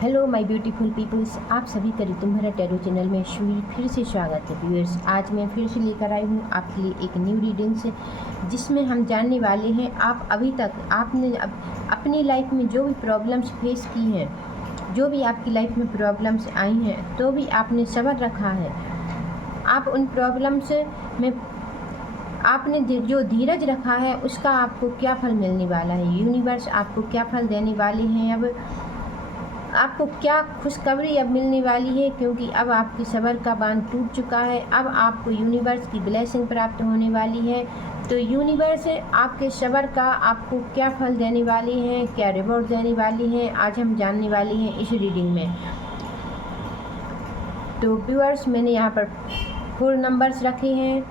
Hello my beautiful peoples, आप सभी का ऋतु भरा टैरो चैनल में फिर से स्वागत है व्यूअर्स। आज मैं फिर से लेकर आई हूँ आपके लिए एक न्यू रीडिंग्स, जिसमें हम जानने वाले हैं आप अभी तक आपने अपनी लाइफ में जो भी प्रॉब्लम्स फेस की हैं, जो भी आपकी लाइफ में प्रॉब्लम्स आई हैं, तो भी आपने सब्र रखा है। आप उन प्रॉब्लम्स में आपने जो धीरज रखा है उसका आपको क्या फल मिलने वाला है, यूनिवर्स आपको क्या फल देने वाले हैं, अब आपको क्या खुशखबरी अब मिलने वाली है, क्योंकि अब आपकी सब्र का बांध टूट चुका है। अब आपको यूनिवर्स की ब्लेसिंग प्राप्त होने वाली है। तो यूनिवर्स आपके सब्र का आपको क्या फल देने वाली हैं, क्या रिवॉर्ड देने वाली हैं, आज हम जानने वाले हैं इस रीडिंग में। तो व्यूअर्स, मैंने यहाँ पर 4 नंबर्स रखे हैं,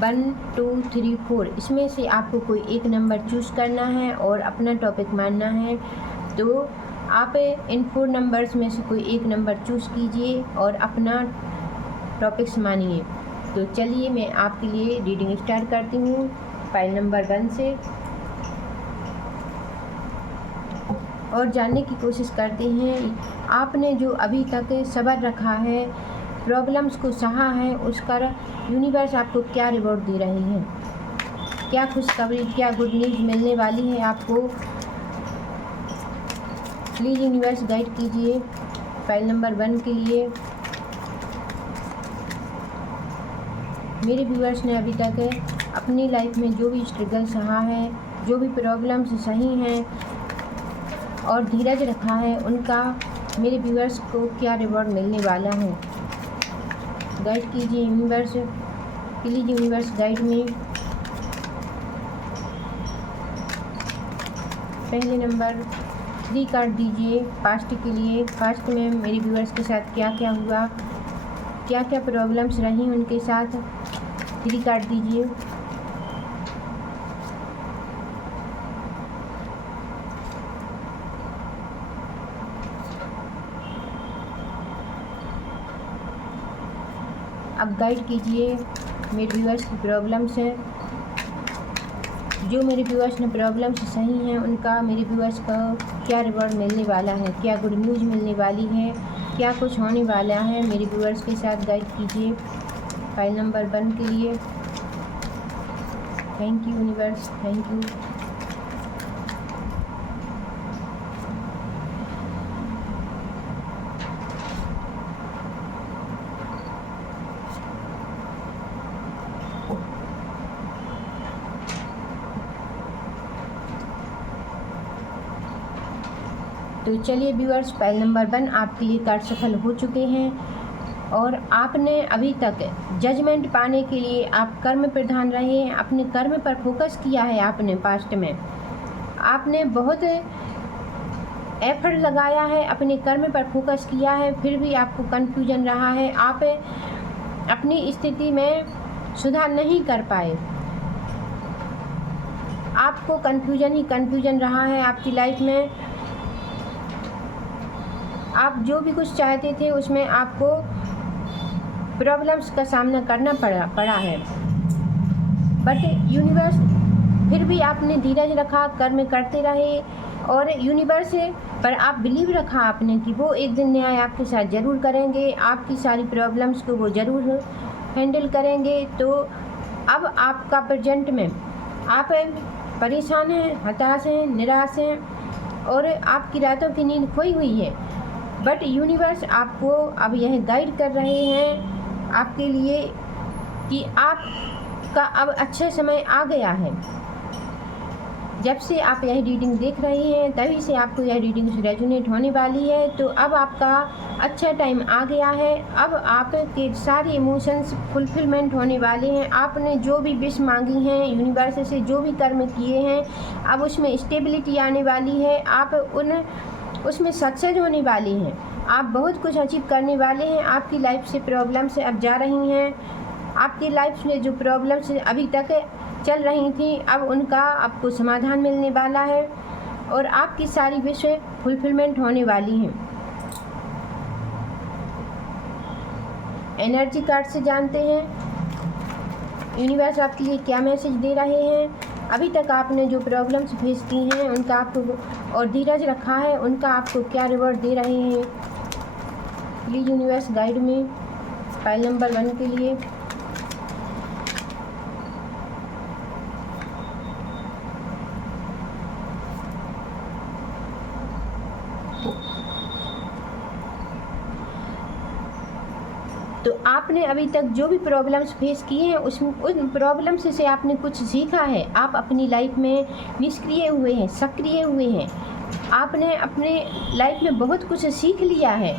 1 2 3 4। इसमें से आपको कोई एक नंबर चूज़ करना है और अपना टॉपिक मानना है। तो आप इन 4 नंबर्स में से कोई एक नंबर चूज़ कीजिए और अपना टॉपिक्स मानिए। तो चलिए मैं आपके लिए रीडिंग स्टार्ट करती हूँ फाइल नंबर 1 से, और जानने की कोशिश करते हैं आपने जो अभी तक सब्र रखा है, प्रॉब्लम्स को सहा है, उसका यूनिवर्स आपको क्या रिवॉर्ड दे रहे हैं, क्या खुशखबरी, क्या गुड न्यूज़ मिलने वाली है आपको। प्लीज़ यूनिवर्स गाइड कीजिए फाइल नंबर 1 के लिए। मेरे व्यूअर्स ने अभी तक अपनी लाइफ में जो भी स्ट्रगल सहा है, जो भी प्रॉब्लम्स सही हैं और धीरज रखा है, उनका मेरे व्यूअर्स को क्या रिवॉर्ड मिलने वाला है, गाइड कीजिए यूनिवर्स। प्लीज़ यूनिवर्स गाइड में। पहले नंबर 3 कार्ड दीजिए पास्ट के लिए। पास्ट में मेरे व्यूअर्स के साथ क्या क्या हुआ, क्या क्या प्रॉब्लम्स रही उनके साथ। 3 कार्ड दीजिए। अब गाइड कीजिए मेरे व्यूअर्स की प्रॉब्लम्स हैं, जो मेरे व्यूअर्स ने प्रॉब्लम्स सही हैं उनका मेरे व्यूअर्स को क्या रिवॉर्ड मिलने वाला है, क्या गुड न्यूज़ मिलने वाली है, क्या कुछ होने वाला है, मेरे व्यूअर्स के साथ गाइड कीजिए फाइल नंबर 1 के लिए। Thank you universe, thank you. तो चलिए व्यूअर्स, फाइल नंबर 1 आपके लिए कार्ड सफल हो चुके हैं, और आपने अभी तक जजमेंट पाने के लिए आप कर्म प्रधान रहे हैं, अपने कर्म पर फोकस किया है। आपने पास्ट में आपने बहुत एफर्ट लगाया है, अपने कर्म पर फोकस किया है, फिर भी आपको कन्फ्यूजन रहा है, आप अपनी स्थिति में सुधार नहीं कर पाए। आपको कन्फ्यूजन ही कन्फ्यूजन रहा है आपकी लाइफ में। आप जो भी कुछ चाहते थे उसमें आपको प्रॉब्लम्स का सामना करना पड़ा है, बट यूनिवर्स फिर भी आपने धीरज रखा, कर्म करते रहे, और यूनिवर्स पर आप बिलीव रखा आपने कि वो एक दिन न्याय आपके साथ ज़रूर करेंगे, आपकी सारी प्रॉब्लम्स को वो ज़रूर हैंडल करेंगे। तो अब आपका प्रेजेंट में आप परेशान हैं, हताश हैं, निराश हैं, और आपकी रातों की नींद खोई हुई है, बट यूनिवर्स आपको अब यह गाइड कर रहे हैं आपके लिए कि आपका अब अच्छा समय आ गया है। जब से आप यह रीडिंग देख रहे हैं तभी से आपको यह रीडिंग रेजोनेट होने वाली है। तो अब आपका अच्छा टाइम आ गया है, अब आपके सारे इमोशंस फुलफिलमेंट होने वाले हैं। आपने जो भी विश मांगी हैं यूनिवर्स से, जो भी कर्म किए हैं, अब उसमें स्टेबिलिटी आने वाली है, आप उसमें सक्सेस होने वाली हैं, आप बहुत कुछ अचीव करने वाले हैं। आपकी लाइफ से प्रॉब्लम्स अब जा रही हैं, आपकी लाइफ में जो प्रॉब्लम्स अभी तक चल रही थी अब उनका आपको समाधान मिलने वाला है, और आपकी सारी विश फुलफिलमेंट होने वाली हैं। एनर्जी कार्ड से जानते हैं यूनिवर्स आपके लिए क्या मैसेज दे रहे हैं। अभी तक आपने जो प्रॉब्लम्स फेस की हैं उनका आपको और धीरज रखा है उनका आपको क्या रिवॉर्ड दे रहे हैं। प्लीज़ यूनिवर्स गाइड में फाइल नंबर 1 के लिए। तो आपने अभी तक जो भी प्रॉब्लम्स फेस किए हैं उन प्रॉब्लम्स से आपने कुछ सीखा है। आप अपनी लाइफ में निष्क्रिय हुए हैं, सक्रिय हुए हैं। आपने अपने लाइफ में बहुत कुछ सीख लिया है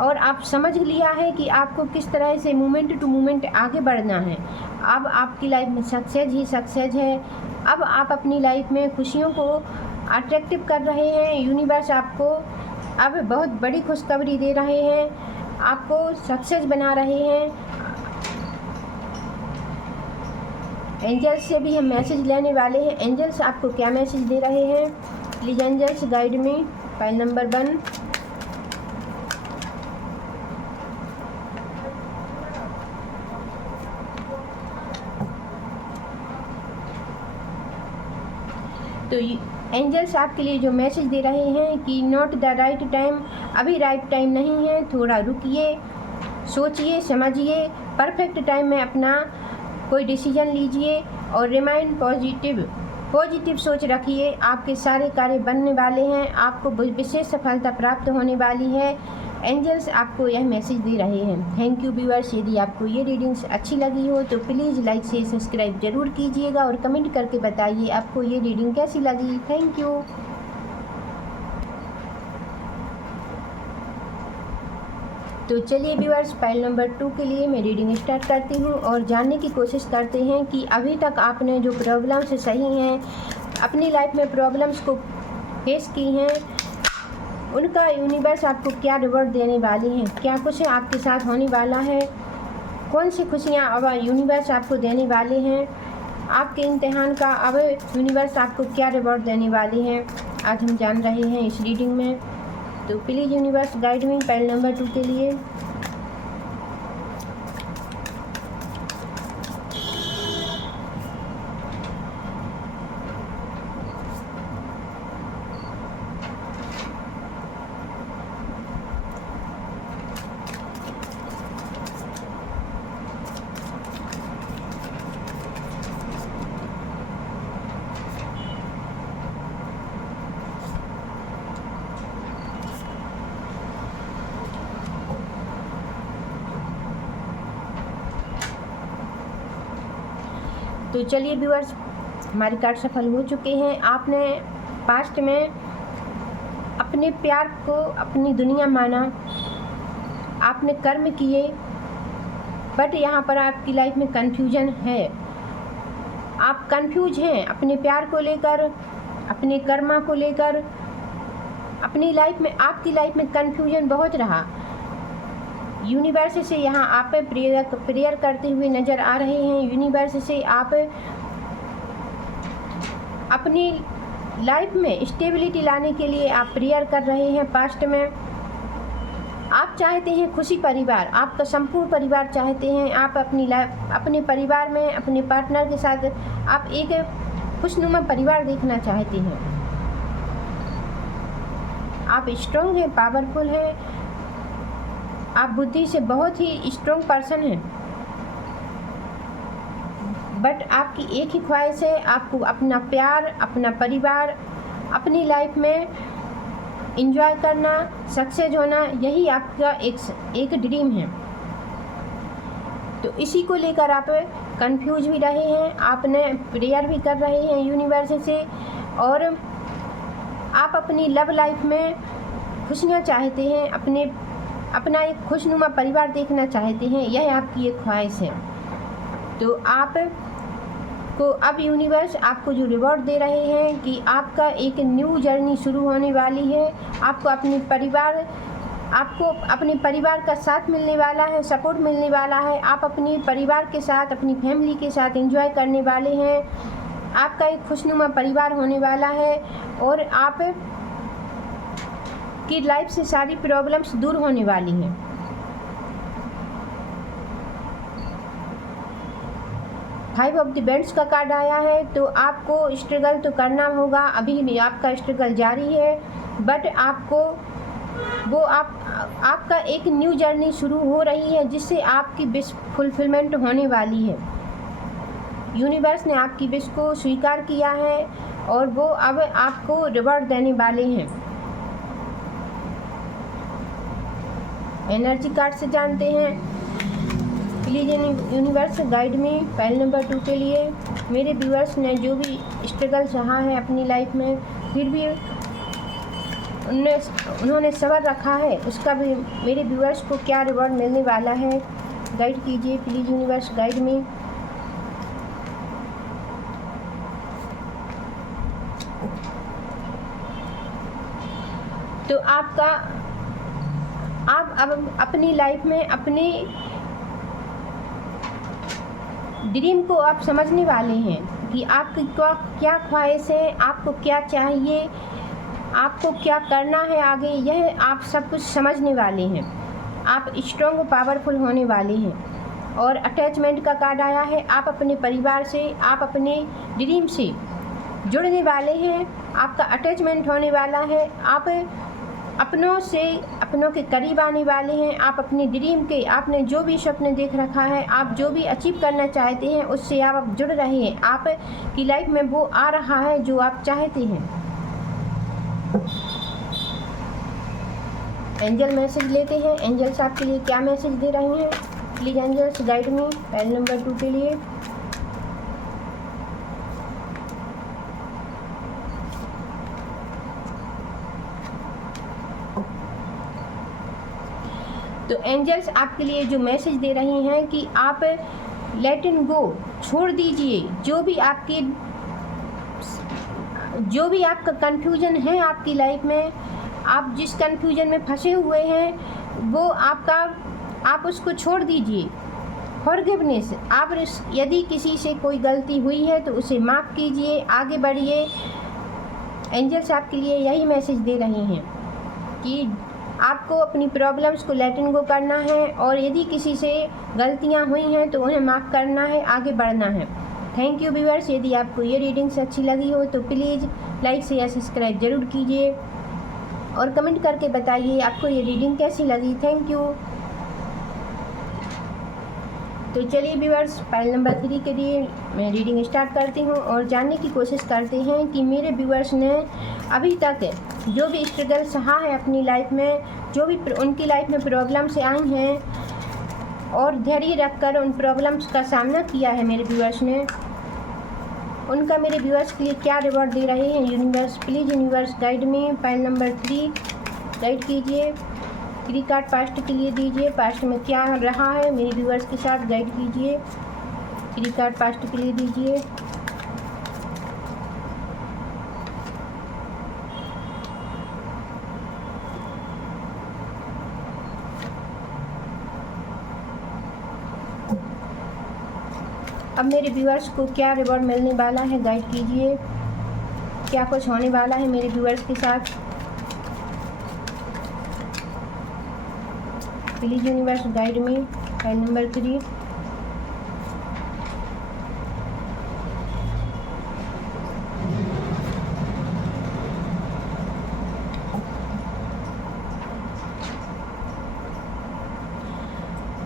और आप समझ लिया है कि आपको किस तरह से मोमेंट टू मोमेंट आगे बढ़ना है। अब आपकी लाइफ में सक्सेस ही सक्सेस है। अब आप अपनी लाइफ में खुशियों को अट्रैक्टिव कर रहे हैं। यूनिवर्स आपको अब बहुत बड़ी खुशखबरी दे रहे हैं, आपको सक्सेस बना रहे हैं। एंजल्स से भी हम मैसेज लेने वाले हैं। एंजल्स आपको क्या मैसेज दे रहे हैं? प्लीज़ एंजल्स गाइड में फाइल नंबर 1। तो एंजल्स आपके लिए जो मैसेज दे रहे हैं कि नॉट द राइट टाइम, अभी राइट टाइम नहीं है, थोड़ा रुकिए, सोचिए समझिए, परफेक्ट टाइम में अपना कोई डिसीजन लीजिए और रिमाइंड पॉजिटिव सोच रखिए। आपके सारे कार्य बनने वाले हैं, आपको विशेष सफलता प्राप्त होने वाली है। एंजल्स आपको यह मैसेज दे रहे हैं। Thank you viewers. यदि आपको ये रीडिंग्स अच्छी लगी हो तो प्लीज़ लाइक से सब्सक्राइब जरूर कीजिएगा और कमेंट करके बताइए आपको ये रीडिंग कैसी लगी। Thank you. तो चलिए व्यूअर्स, फाइल नंबर 2 के लिए मैं रीडिंग स्टार्ट करती हूँ और जानने की कोशिश करते हैं कि अभी तक आपने जो प्रॉब्लम्स सही हैं, अपनी लाइफ में प्रॉब्लम्स को फेस की हैं, उनका यूनिवर्स आपको क्या रिवॉर्ड देने वाली हैं, क्या कुछ आपके साथ होने वाला है, कौन सी खुशियाँ अब यूनिवर्स आपको देने वाले हैं, आपके इम्तिहान का अब यूनिवर्स आपको क्या रिवॉर्ड देने वाली हैं, आज हम जान रहे हैं इस रीडिंग में। तो प्लीज़ यूनिवर्स गाइड में फाइल नंबर 2 के लिए। तो चलिए व्यूअर्स, हमारे कार्ड सफल हो चुके हैं। आपने पास्ट में अपने प्यार को अपनी दुनिया माना, आपने कर्म किए, बट यहाँ पर आपकी लाइफ में कन्फ्यूजन है। आप कन्फ्यूज हैं अपने प्यार को लेकर, अपने कर्मा को लेकर। अपनी लाइफ में, आपकी लाइफ में कन्फ्यूजन बहुत रहा। यूनिवर्स से यहाँ आप प्रेयर करते हुए नज़र आ रहे हैं। यूनिवर्स से आप अपनी लाइफ में स्टेबिलिटी लाने के लिए आप प्रेयर कर रहे हैं। पास्ट में आप चाहते हैं खुशी परिवार, आपका संपूर्ण परिवार चाहते हैं। आप अपनी लाइफ, अपने परिवार में, अपने पार्टनर के साथ आप एक खुशनुमा परिवार देखना चाहते हैं। आप स्ट्रॉन्ग हैं, पावरफुल हैं, आप बुद्धि से बहुत ही स्ट्रॉन्ग पर्सन हैं, बट आपकी एक ही ख्वाहिश है, आपको अपना प्यार, अपना परिवार, अपनी लाइफ में एंजॉय करना, सक्सेस होना, यही आपका एक ड्रीम है। तो इसी को लेकर आप कंफ्यूज भी रहे हैं, आपने प्रेयर भी कर रहे हैं यूनिवर्स से, और आप अपनी लव लाइफ में खुशियाँ चाहते हैं, अपना एक खुशनुमा परिवार देखना चाहते हैं। यह आपकी एक ख्वाहिश है। तो आप को अब यूनिवर्स आपको जो रिवॉर्ड दे रहे हैं कि आपका एक न्यू जर्नी शुरू होने वाली है। आपको अपने परिवार का साथ मिलने वाला है, सपोर्ट मिलने वाला है। आप अपने परिवार के साथ, अपनी फैमिली के साथ एंजॉय करने वाले हैं। आपका एक खुशनुमा परिवार होने वाला है और आप की लाइफ से सारी प्रॉब्लम्स दूर होने वाली हैं। 5 ऑफ द बेंड्स का कार्ड आया है। तो आपको स्ट्रगल तो करना होगा, अभी भी आपका स्ट्रगल जारी है, बट आपको वो आपका एक न्यू जर्नी शुरू हो रही है जिससे आपकी विश फुलफिलमेंट होने वाली है। यूनिवर्स ने आपकी विश को स्वीकार किया है और वो अब आपको रिवॉर्ड देने वाले हैं। एनर्जी कार्ड से जानते हैं। प्लीज़ यूनिवर्स गाइड में पहले नंबर 2 के लिए मेरे व्यूअर्स ने जो भी स्ट्रगल सहा है अपनी लाइफ में, फिर भी उन्होंने सब्र रखा है, उसका भी मेरे व्यूअर्स को क्या रिवॉर्ड मिलने वाला है, गाइड कीजिए प्लीज़ यूनिवर्स गाइड में। तो आप अब अपनी लाइफ में अपनी ड्रीम को आप समझने वाले हैं कि आपकी क्या ख्वाहिश है, आपको क्या चाहिए, आपको क्या करना है आगे, यह आप सब कुछ समझने वाले हैं। आप स्ट्रॉन्ग पावरफुल होने वाले हैं। और अटैचमेंट का कार्ड आया है। आप अपने परिवार से, आप अपने ड्रीम से जुड़ने वाले हैं, आपका अटैचमेंट होने वाला है, आप अपनों के करीब आने वाले हैं। आप अपने ड्रीम के, आपने जो भी सपने देख रखा है, आप जो भी अचीव करना चाहते हैं उससे आप जुड़ रहे हैं। आपकी लाइफ में वो आ रहा है जो आप चाहते हैं। एंजल मैसेज लेते हैं। एंजल्स आपके लिए क्या मैसेज दे रहे हैं, प्लीज़ एंजल्स गाइड मी पहले नंबर 2 के लिए। तो एंजल्स आपके लिए जो मैसेज दे रही हैं कि आप लेट इन गो, छोड़ दीजिए जो भी आपका कन्फ्यूजन है आपकी लाइफ में, आप जिस कन्फ्यूजन में फंसे हुए हैं वो आप उसको छोड़ दीजिए। फॉरगिवनेस, आप यदि किसी से कोई गलती हुई है तो उसे माफ़ कीजिए, आगे बढ़िए। एंजल्स आपके लिए यही मैसेज दे रही हैं कि आपको अपनी प्रॉब्लम्स को लेट इन गो करना है और यदि किसी से गलतियां हुई हैं तो उन्हें माफ़ करना है, आगे बढ़ना है। Thank you viewers. यदि आपको ये रीडिंग्स अच्छी लगी हो तो प्लीज़ लाइक शेयर सब्सक्राइब ज़रूर कीजिए और कमेंट करके बताइए आपको ये रीडिंग कैसी लगी। Thank you. तो चलिए व्यूअर्स, फाइल नंबर 3 के लिए मैं रीडिंग स्टार्ट करती हूँ और जानने की कोशिश करते हैं कि मेरे व्यूअर्स ने अभी तक जो भी स्ट्रगल सहा है अपनी लाइफ में, जो भी उनकी लाइफ में प्रॉब्लम्स आई हैं और धैर्य रखकर उन प्रॉब्लम्स का सामना किया है मेरे व्यूअर्स ने, उनका मेरे व्यूअर्स के लिए क्या रिवॉर्ड दे रहे हैं यूनिवर्स। प्लीज़ यूनिवर्स गाइड में फाइल नंबर 3 गाइड कीजिए। 3 कार्ड पास्ट के लिए दीजिए, पास्ट में क्या रहा है मेरे व्यूअर्स के साथ, गाइड कीजिए। 3 कार्ड पास्ट के लिए दीजिए। अब मेरे व्यूअर्स को क्या रिवॉर्ड मिलने वाला है, गाइड कीजिए। क्या कुछ होने वाला है मेरे व्यूअर्स के साथ, प्लीज़ यूनिवर्स गाइड में फाइल नंबर 3।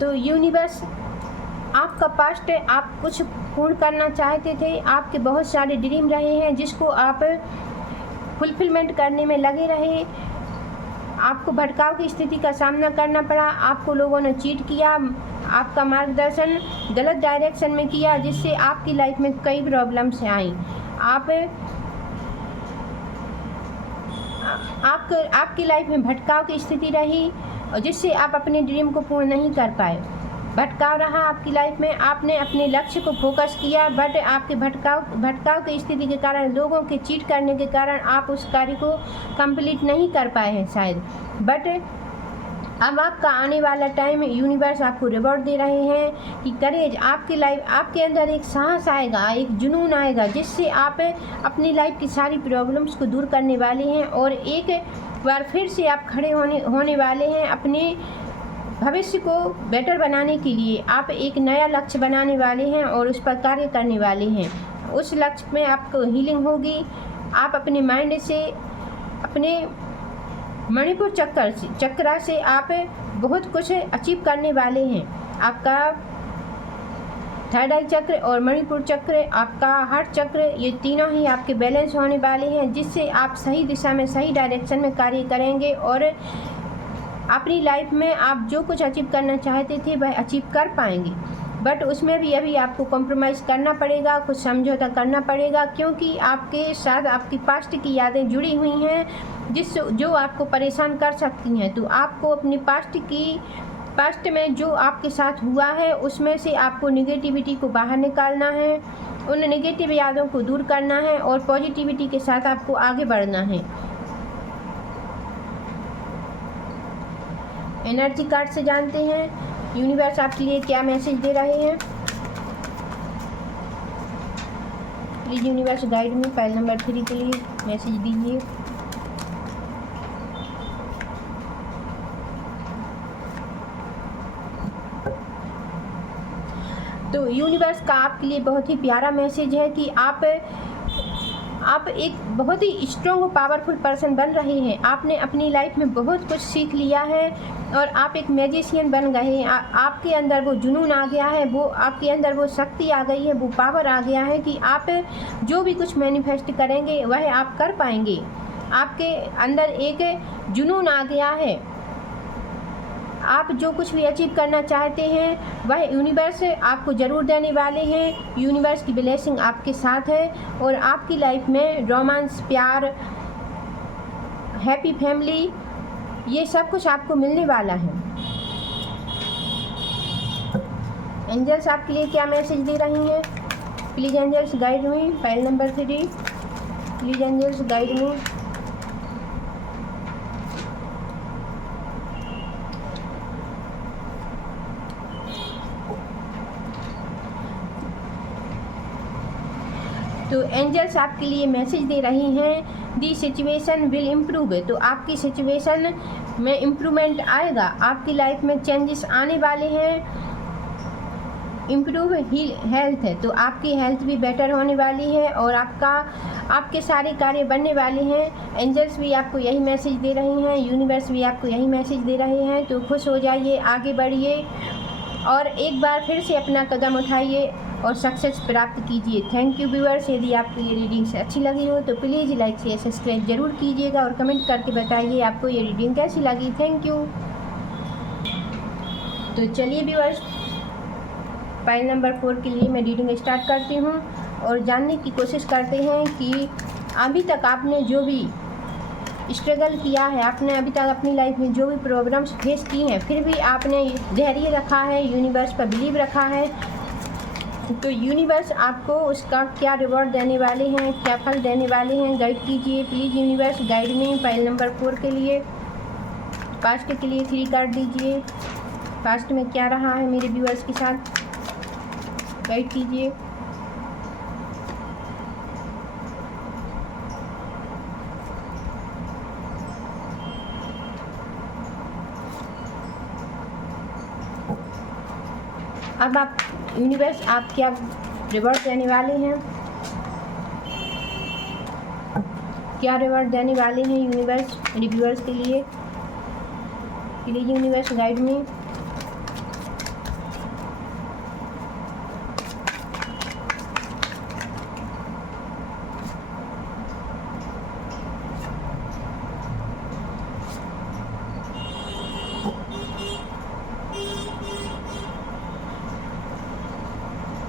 तो यूनिवर्स, आपका पास्ट, आप कुछ पूर्ण करना चाहते थे, आपके बहुत सारे ड्रीम रहे हैं जिसको आप फुलफिलमेंट करने में लगे रहे, आपको भटकाव की स्थिति का सामना करना पड़ा, आपको लोगों ने चीट किया, आपका मार्गदर्शन गलत डायरेक्शन में किया जिससे आपकी लाइफ में कई प्रॉब्लम्स आई। आपकी लाइफ में भटकाव की स्थिति रही और जिससे आप अपने ड्रीम को पूर्ण नहीं कर पाए। भटकाव रहा आपकी लाइफ में, आपने अपने लक्ष्य को फोकस किया बट आपके भटकाव की स्थिति के कारण, लोगों के चीट करने के कारण आप उस कार्य को कंप्लीट नहीं कर पाए हैं शायद। बट अब आपका आने वाला टाइम, यूनिवर्स आपको रिवॉर्ड दे रहे हैं कि करेज, आपके अंदर एक साहस आएगा, एक जुनून आएगा जिससे आप अपनी लाइफ की सारी प्रॉब्लम्स को दूर करने वाले हैं और एक बार फिर से आप खड़े होने वाले हैं अपने भविष्य को बेटर बनाने के लिए आप एक नया लक्ष्य बनाने वाले हैं और उस पर कार्य करने वाले हैं। उस लक्ष्य में आपको हीलिंग होगी। आप अपने माइंड से, अपने मणिपुर चक्र से आप बहुत कुछ अचीव करने वाले हैं। आपका थर्ड आई चक्र और मणिपुर चक्र, आपका हार्ट चक्र, ये तीनों ही आपके बैलेंस होने वाले हैं, जिससे आप सही दिशा में, सही डायरेक्शन में कार्य करेंगे और अपनी लाइफ में आप जो कुछ अचीव करना चाहते थे वह अचीव कर पाएंगे। बट उसमें भी अभी आपको कॉम्प्रोमाइज़ करना पड़ेगा, कुछ समझौता करना पड़ेगा, क्योंकि आपके साथ आपकी पास्ट की यादें जुड़ी हुई हैं जो आपको परेशान कर सकती हैं। तो आपको अपनी पास्ट में जो आपके साथ हुआ है उसमें से आपको निगेटिविटी को बाहर निकालना है, उन निगेटिव यादों को दूर करना है और पॉजिटिविटी के साथ आपको आगे बढ़ना है। एनर्जी कार्ड से जानते हैं यूनिवर्स आपके लिए क्या मैसेज दे रहे हैं। प्लीज यूनिवर्स गाइड में फाइल नंबर 3 के लिए मैसेज दीजिए। तो यूनिवर्स का आपके लिए बहुत ही प्यारा मैसेज है कि आप एक बहुत ही स्ट्रॉन्ग और पावरफुल पर्सन बन रहे हैं। आपने अपनी लाइफ में बहुत कुछ सीख लिया है और आप एक मैजिशियन बन गए हैं। आपके अंदर वो जुनून आ गया है, वो आपके अंदर वो शक्ति आ गई है, वो पावर आ गया है कि आप जो भी कुछ मैनिफेस्ट करेंगे वह आप कर पाएंगे। आपके अंदर एक जुनून आ गया है। आप जो कुछ भी अचीव करना चाहते हैं वह यूनिवर्स आपको ज़रूर देने वाले हैं। यूनिवर्स की ब्लेसिंग आपके साथ है और आपकी लाइफ में रोमांस, प्यार, हैप्पी फैमिली, ये सब कुछ आपको मिलने वाला है। एंजल्स आपके लिए क्या मैसेज दे रही हैं? Please angels guide me file number 3। Please angels guide me. तो एंजल्स आपके लिए मैसेज दे रही हैं दी सिचुएशन विल इम्प्रूव। तो आपकी सिचुएशन में इम्प्रूवमेंट आएगा, आपकी लाइफ में चेंजेस आने वाले हैं। इम्प्रूव हेल्थ है तो आपकी हेल्थ भी बेटर होने वाली है और आपके सारे कार्य बनने वाले हैं। एंजल्स भी आपको यही मैसेज दे रही हैं, यूनिवर्स भी आपको यही मैसेज दे रहे हैं। तो खुश हो जाइए, आगे बढ़िए और एक बार फिर से अपना कदम उठाइए और सक्सेस प्राप्त कीजिए। Thank you viewers. यदि आपको ये रीडिंग से अच्छी लगी हो तो प्लीज़ लाइक शेयर सब्सक्राइब जरूर कीजिएगा और कमेंट करके बताइए आपको ये रीडिंग कैसी लगी। Thank you. तो चलिए व्यूअर्स, फाइल नंबर 4 के लिए मैं रीडिंग स्टार्ट करती हूँ और जानने की कोशिश करते हैं कि अभी तक आपने जो भी स्ट्रगल किया है, आपने अभी तक अपनी लाइफ में जो भी प्रॉब्लम्स फेस की हैं, फिर भी आपने धैर्य रखा है, यूनिवर्स पर बिलीव रखा है, तो यूनिवर्स आपको उसका क्या रिवॉर्ड देने वाले हैं, क्या फल देने वाले हैं, गाइड कीजिए प्लीज़ यूनिवर्स गाइड में। फाइल नंबर 4 के लिए पास्ट के लिए 3 कार्ड दीजिए। पास्ट में क्या रहा है मेरे व्यूअर्स के साथ, गाइड कीजिए। अब आप यूनिवर्स आप क्या रिवॉर्ड देने वाले हैं, क्या रिवॉर्ड देने वाले हैं यूनिवर्स रिव्यूअर्स के लिए। प्लीज यूनिवर्स गाइड में।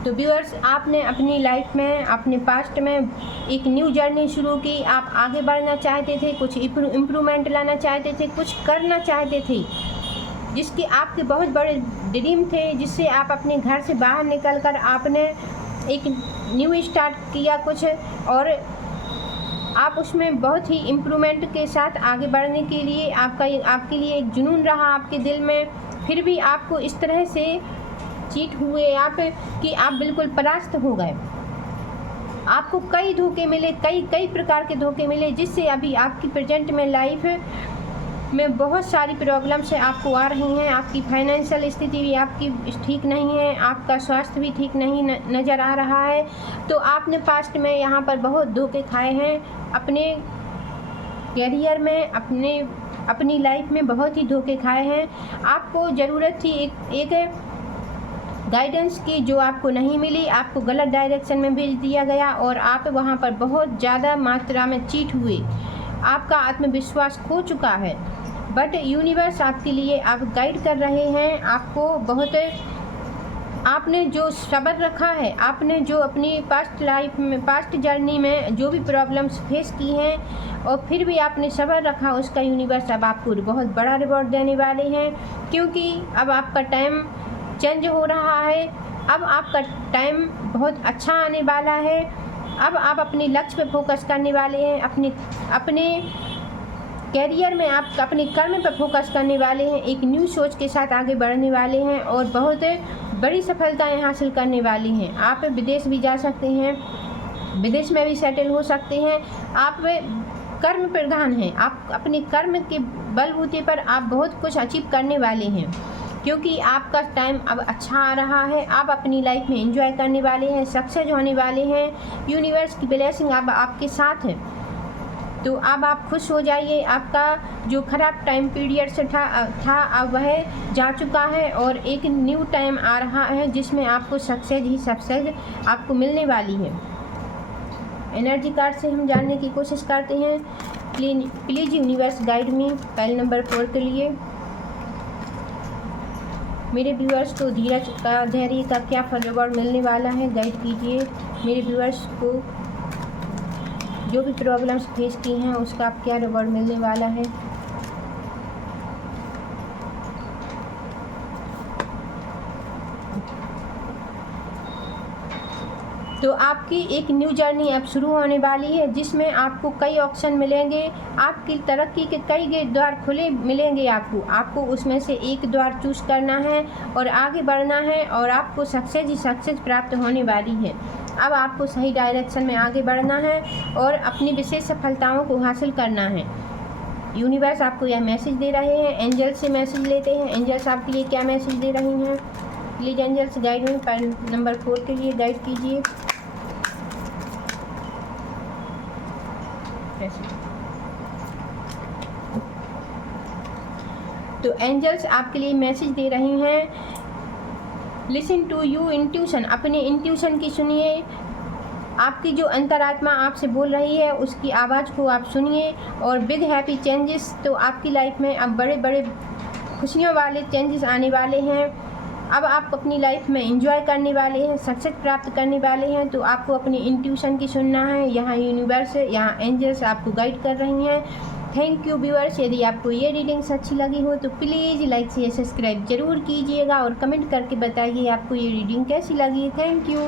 तो व्यूअर्स, आपने अपनी लाइफ में, अपने पास्ट में एक न्यू जर्नी शुरू की। आप आगे बढ़ना चाहते थे, कुछ इम्प्रूवमेंट लाना चाहते थे, कुछ करना चाहते थे, जिसके आपके बहुत बड़े ड्रीम थे, जिससे आप अपने घर से बाहर निकलकर आपने एक न्यू स्टार्ट किया कुछ, और आप उसमें बहुत ही इम्प्रूवमेंट के साथ आगे बढ़ने के लिए आपके लिए एक जुनून रहा आपके दिल में। फिर भी आपको इस तरह से चीट हुए आप कि आप बिल्कुल परास्त हो गए। आपको कई धोखे मिले, कई प्रकार के धोखे मिले, जिससे अभी आपकी प्रेजेंट में लाइफ में बहुत सारी प्रॉब्लम्स आपको आ रही हैं। आपकी फाइनेंशियल स्थिति भी आपकी ठीक नहीं है, आपका स्वास्थ्य भी ठीक नहीं नज़र आ रहा है। तो आपने पास्ट में यहाँ पर बहुत धोखे खाए हैं अपने करियर में, अपनी लाइफ में बहुत ही धोखे खाए हैं। आपको ज़रूरत थी एक गाइडेंस की, जो आपको नहीं मिली, आपको गलत डायरेक्शन में भेज दिया गया और आप वहाँ पर बहुत ज़्यादा मात्रा में चीट हुए। आपका आत्मविश्वास खो चुका है, बट यूनिवर्स आपके लिए आप गाइड कर रहे हैं। आपको बहुत, आपने जो सब्र रखा है, आपने जो अपनी पास्ट लाइफ में, पास्ट जर्नी में जो भी प्रॉब्लम्स फेस की हैं और फिर भी आपने सब्र रखा, उसका यूनिवर्स अब आपको बहुत बड़ा रिवॉर्ड देने वाले हैं। क्योंकि अब आपका टाइम चेंज हो रहा है, अब आपका टाइम बहुत अच्छा आने वाला है। अब आप अपने लक्ष्य पे फोकस करने वाले हैं, अपने कैरियर में आप अपने कर्म पर फोकस करने वाले हैं, एक न्यू सोच के साथ आगे बढ़ने वाले हैं और बहुत बड़ी सफलताएं हासिल करने वाली हैं। आप विदेश भी जा सकते हैं, विदेश में भी सेटल हो सकते हैं। आप कर्म प्रधान हैं, आप अपने कर्म के बलबूते पर आप बहुत कुछ अचीव करने वाले हैं, क्योंकि आपका टाइम अब अच्छा आ रहा है। आप अपनी लाइफ में एंजॉय करने वाले हैं, सक्सेस होने वाले हैं। यूनिवर्स की ब्लेसिंग अब आपके साथ है, तो अब आप खुश हो जाइए। आपका जो खराब टाइम पीरियड से था अब वह जा चुका है और एक न्यू टाइम आ रहा है जिसमें आपको सक्सेस ही सक्सेस आपको मिलने वाली है। एनर्जी कार्ड से हम जानने की कोशिश करते हैं। प्लीज़ यूनिवर्स गाइड मी पहले नंबर 4 के लिए। मेरे व्यूअर्स को धीरज का, धैर्य का क्या रिवॉर्ड मिलने वाला है, गाइड कीजिए। मेरे व्यूअर्स को जो भी प्रॉब्लम्स फेस की हैं उसका आप क्या रिवॉर्ड मिलने वाला है। तो आपकी एक न्यू जर्नी अब शुरू होने वाली है, जिसमें आपको कई ऑप्शन मिलेंगे, आपकी तरक्की के कई द्वार खुले मिलेंगे आपको उसमें से एक द्वार चूज़ करना है और आगे बढ़ना है और आपको सक्सेस ही सक्सेस प्राप्त होने वाली है। अब आपको सही डायरेक्शन में आगे बढ़ना है और अपनी विशेष सफलताओं को हासिल करना है। यूनिवर्स आपको यह मैसेज दे रहे हैं। एंजल से मैसेज लेते हैं, एंजल्स आपके लिए क्या मैसेज दे रही हैं। प्लीज़ एंजल्स गाइड में नंबर 4 के लिए गाइड कीजिए। तो एंजल्स आपके लिए मैसेज दे रही हैं, लिसन टू यू इंट्यूशन, अपने इंट्यूशन की सुनिए। आपकी जो अंतरात्मा आपसे बोल रही है उसकी आवाज़ को आप सुनिए और बिग हैप्पी चेंजेस, तो आपकी लाइफ में अब बड़े बड़े खुशियों वाले चेंजेस आने वाले हैं। अब आप अपनी लाइफ में एंजॉय करने वाले हैं, सक्सेस प्राप्त करने वाले हैं। तो आपको अपनी इंट्यूशन की सुनना है। यहाँ यूनिवर्स, यहाँ एंजल्स आपको गाइड कर रही हैं। Thank you viewers. यदि आपको ये रीडिंग्स अच्छी लगी हो तो प्लीज़ लाइक शेयर सब्सक्राइब जरूर कीजिएगा और कमेंट करके बताइए आपको ये रीडिंग कैसी लगी। Thank you.